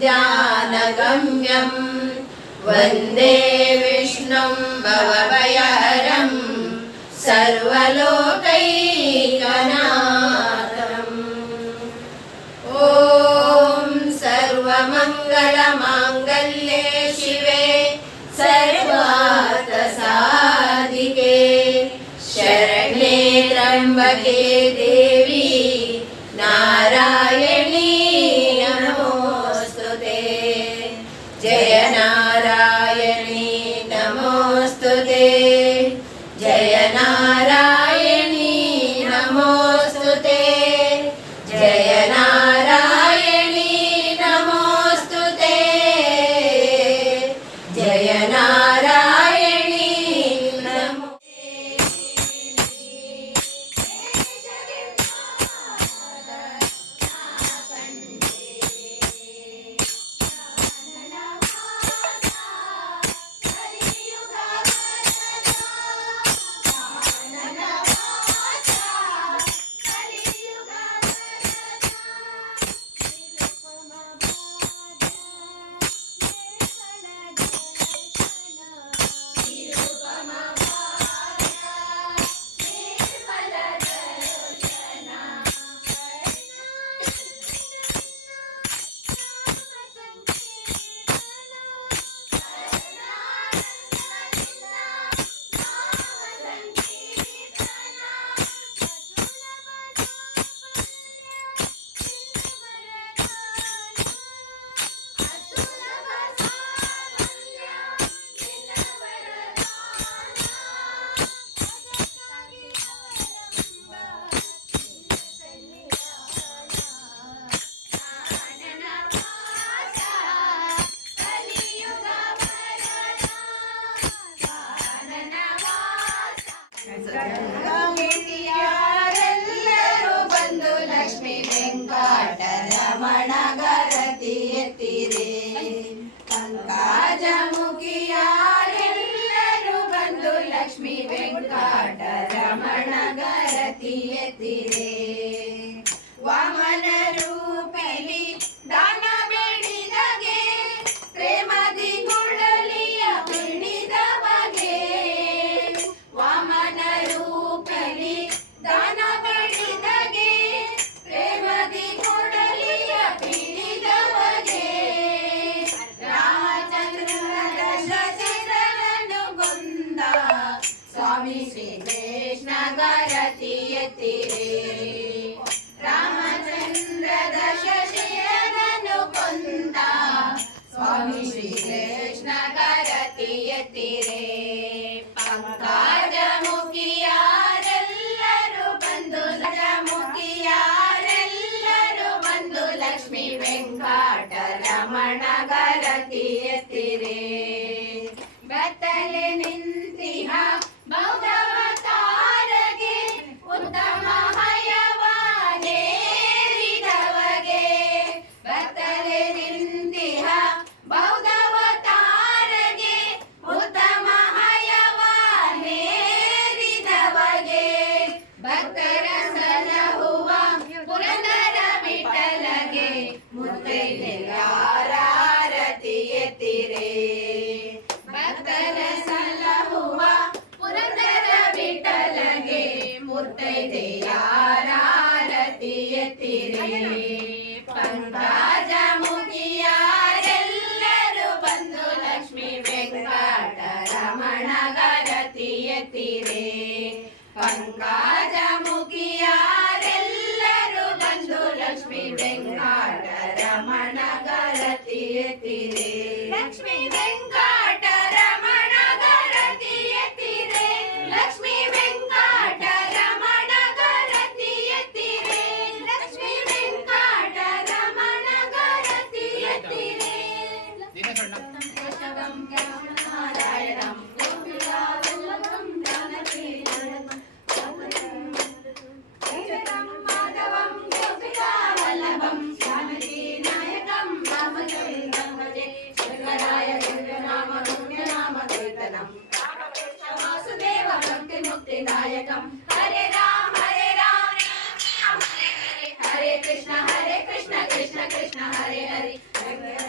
ध्यानगम्यं वन्दे विष्णुं भवभयहरं सर्वलोकैकनाथम्। ॐ सर्वमङ्गलमाङ्गल्ये शिवे सर्वार्थसाधिके शरण्ये त्र्यम्बके देवी नारायणी नमोस्तुते। जय नारायणी नमोस्तुते, जय नारायणी नमोस्तुते, जय नारायणी नमोस्तुते, जय नारायणी नमो। ಗೆಳೆಯರೆಲ್ಲರೂ ಬಂದು ಲಕ್ಷ್ಮೀ ವೆಂಕಟರಮಣ ಗರತಿ ಎತ್ತಿರೆ. ಪಂಕಜಮುಖಿಯರೆಲ್ಲರೂ ಬಂದು ಲಕ್ಷ್ಮೀ ವೆಂಕಟರಮಣ ಗರತಿ ಎತ್ತಿರೆ. ವಾಮನ ರೂಪಿಲಿ ದಾನ ಬೇಡಿದಗೆ ಪ್ರೇಮದಿ ಗುಳಲಿಯ ಬಿಡಿದವಗೆ. ವಾಮನ ರೂಪಿಲಿ ದಾನ ಬೇಡಿದಗೆ ಪ್ರೇಮದಿ ಗುಳಲಿಯ ಬಿಡಿದವಗೆ. ರಾಮಚಂದ್ರನ ದಶರಥನನ್ನು ಕೊಂದ ಸ್ವಾಮಿ ಶ್ರೀ ಕೃಷ್ಣ ಗರತಿ ಎತ್ತಿರೆ. ರಾಮಚಂದ್ರದ ಶಶಿಯನನ್ನು ಕೊಂದ ಸ್ವಾಮಿ ಶ್ರೀ ಕೃಷ್ಣ ಗರತಿ ಎತ್ತಿರೆ. ಪಂಕಜಮುಖಿಯರೆಲ್ಲರೂ ಬಂದು ಮುಖಿಯರೆಲ್ಲರೂ ಬಂದು ಲಕ್ಷ್ಮೀ ವೆಂಕಟರಮಣ ಗರತಿ ಎತ್ತಿರೆ. ಬತ್ತಲೆ ನಿಂತಿಹ ಬೌದ್ಧವತಾರಗೆ ಉತ್ತಮ ಹಯವಾನೇರಿದವಗೆ. ಬತ್ತಲೆ ನಿಂತಿಹ ಬೌದ್ಧವತಾರಗೆ ಉತ್ತಮ ಹಯವಾನೇರಿದವಗೆ. ಭಕ್ತರ ಸಲಹುವ ಪುರಂದರ ವಿಠಲಗೆ ಮುತ್ತೈದೆಯರಾರತಿ ಎತ್ತಿರೆ. ಭಕ್ತರ ಸಲಹುವ ಪುರಂದರ ವಿಠಲಗೆ ಮುತ್ತೈದೆಯರಾರತಿ ಎತ್ತಿರೆ. ಪಂಕಜಮುಖಿಯರೆಲ್ಲರೂ ಬಂದು ಲಕ್ಷ್ಮೀ ವೆಂಕಟರಮಣ ಗರತಿ ಎತ್ತಿರೆ. ಪಂಕಜಮುಖಿಯರೆಲ್ಲರೂ ಬಂದು ಲಕ್ಷ್ಮೀ ವೆಂಕಟರಮಣ ಗರತಿ ಎತ್ತಿರೆ. ಲಕ್ಷ್ಮೀ ವೆಂಕಟರಮಣ ಗರತಿ ಎತ್ತಿರೆ. ಲಕ್ಷ್ಮೀ ವೆಂಕಟರಮಣ ಗರತಿ ಎತ್ತಿರೆ. ಲಕ್ಷ್ಮೀ ವೆಂಕಟರಮಣ ಗರತಿ ಎತ್ತಿರೆ. ನಾರಾಯಣಂ ಗೋಪಿಕಾವಲ್ಲಭಂ ಜಾನಕಿ ಮಾಧವಂ ಗೋಪಿಕಾವಲ್ಲಭಂ ಜಾನಕಿ ನಾಯಕಂ ರಾಮಚಂದ್ರಂ ಭಜೆ. ಶಂಕರಾಯ ದಿವ್ಯನಾಮ ಪುಣ್ಯನಾಮ ಕೀರ್ತನಂ ರಾಮಕೃಷ್ಣ ವಾಸುದೇವ ಭಕ್ತಿ ಮುಕ್ತಿದಾಯಕಂ. ಹರೇ ರಾಮ ಹರೇ ರಾಮ ರಾಮ ರಾಮ ಹರೇ ಹರೇ. ಹರೇ ಕೃಷ್ಣ ಕೃಷ್ಣ कृष्ण कृष्ण हरे हरे